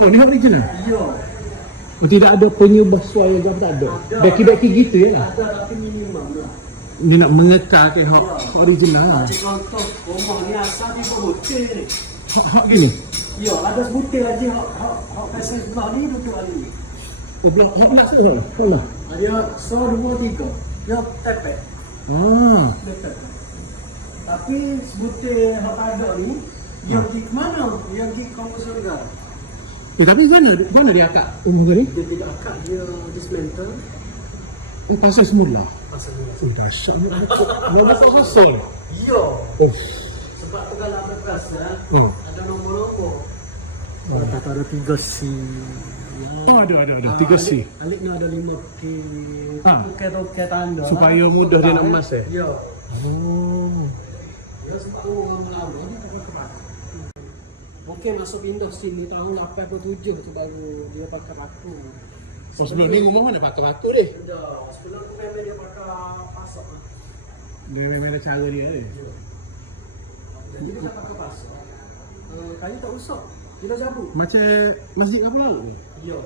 Oh, ni original? Ya. Oh, tidak ada penyubah suara ke apa, tak ada? Beki-beki gitu ya? Ada tapi minimum lah. Ni nak mengekalkan hak original lah. Macam contoh, rumah ni asal di hotel ni. Hak gini? Ya, ada sebutir lagi hak pasal sebelah ni duduk hari ni. Oh, hak nak tu lah? Hak lah? Dia so 2 3. Dia tepek. Ah. Dia tepek. Tapi sebutir hak ada ni, yang pergi ke mana? Yang pergi ke kampus negara. Tapi mana dia akak rumah kau ni? Dia tidak akak, dia dismantle. Oh, pasal semula? Pasal ni. Oh, dahsyat ni. Mau dapat pasal? Ya. Oh. Sebab tegala berperasaan, Oh. ada nombor-nombor. Kata ada 3 C. Oh, ada. 3 C. Alik ni ada 5 K. Toket tanda. Supaya mudah dia nak emas Ya. Oh. Ya sebab orang lama ni tak kerak. Okey masuk Windows sini tahun 87 tu baru dia pakai batu. Oh, sebelum ni rumah mana pakai batu dia? Ya, sebelum tu memang dia pakai pasok. Dia memang ada cara dia ni. Jadi dia tak pakai pasok. Kayu tak usah. Kita cabut. Macam masjid apa laut ni? Ya.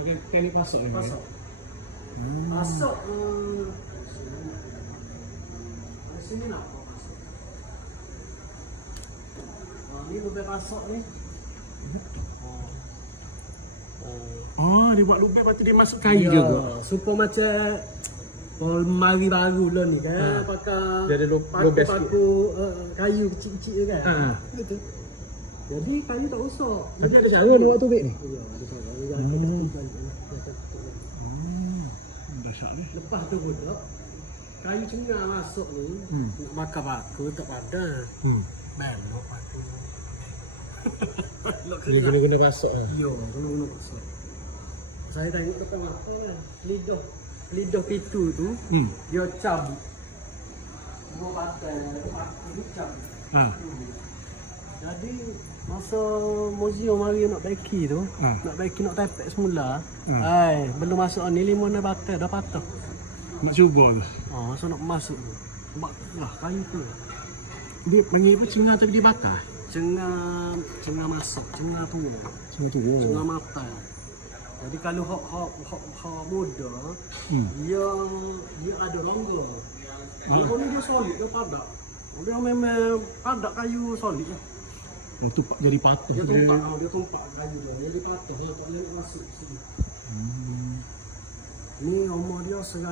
Pakai teknik pasok ni. Pasok. Pasok sini nak apa pasok? Ni lebih pasok ni. Oh, dia buat lubang lepas tu dia masuk kayu juga. Supaya macam mari baru lah ni kan, pakai Dia ada lubang paku kayu kecil-kecil je kan. Gitu. Jadi kayu tak usah. Tapi ada cara dia buat tubik ni. Ya, ada cara. Dahsyat ni. Lepas tu pula kayu cengah masuk ni, nak bakar paku tak padan. Belok paku. Dia guna pasok lah. Ya, guna pasok. Saya tengok depan mata kan, lidah pintu tu, dia cabut. Dua batai, paku dia cabut. Jadi masa museum mari nak beki tu, nak tepek semula. Belum masuk ni 5 batai dah patah. Nak cuba tu. Masa nak masuk tu. Sebab lah kayu tu. Dia panggil apa cengah tapi dia bakar? Cengah masak, cengah tu. Cengah tu. Cengah mata. Jadi kalau hak muda, dia ada longgar. Kalau ni dia solid, dia padak. Dia memang padak kayu solid lah. Oh, tu jadi patah. Dia tumpak kayu dia. Jadi patah, tak boleh masuk sini. Ni umur dia 100